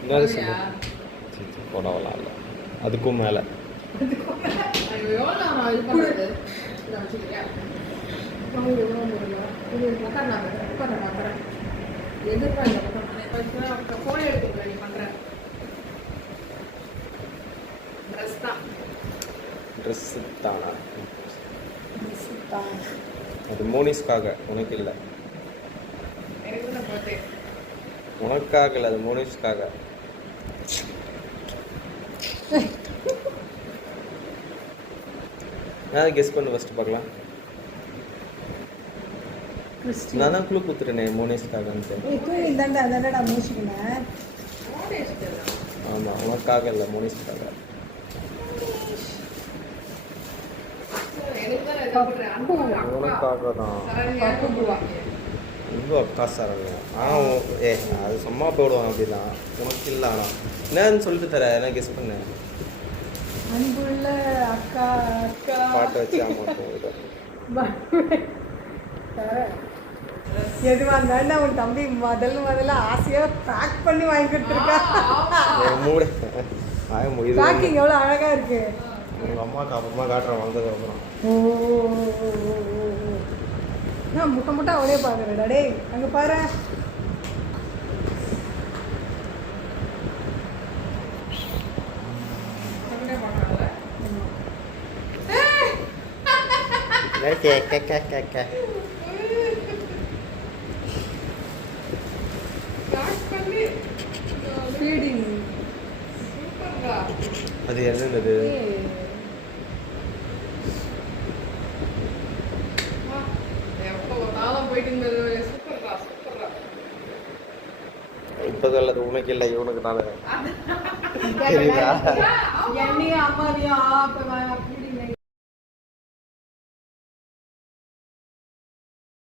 இன்னொரு சொல்லு போடவலாம் இல்லை அதுக்கும் மேலே ட்ரெஸ்ஸு தானா அது மோனிஸ்க்காக உனக்கு இல்லை உனக்காக இல்லை அது மோனிஸ்க்காக நான் கெஸ் பண்ணு ஃபஸ்ட்டு பார்க்கலாம் நான் தான் க்ளூ கொடுத்துட்டேனே மோனிஸ்க்காகன்ட்டு ஆமாம் உனக்காக இல்லை மோனிஸ்க்காக உனக்காக தான் இவ்வளோ அக்கா சரங்க அது சும்மா போடுவான் அப்படிதான் உனக்கு இல்லை ஆனால் என்னன்னு சொல்லிட்டு தர என்ன கெஸ் பண்ணேன் அன்புள்ள அக்கா அக்கா பாட்டு வச்சு ஆமாம் எதுவா இருந்தாலும் உன் தம்பி முதல்ல ஆசையா பேக் பண்ணி வாங்கி கொடுத்துருக்கா மூடு பேக்கிங் எவ்வளோ அழகா இருக்கு உங்கள் அம்மாவுக்கு அப்புறமா காட்டுறேன் வந்ததுக்கு அப்புறம் நான் முட்டை முட்டை அவளே பார்க்குறேடா டேய் அங்கே பாரு அது என்னது இப்போ அது உனக்கு இல்லை இவனுக்கு தானே என்னையும் அம்மாவையும்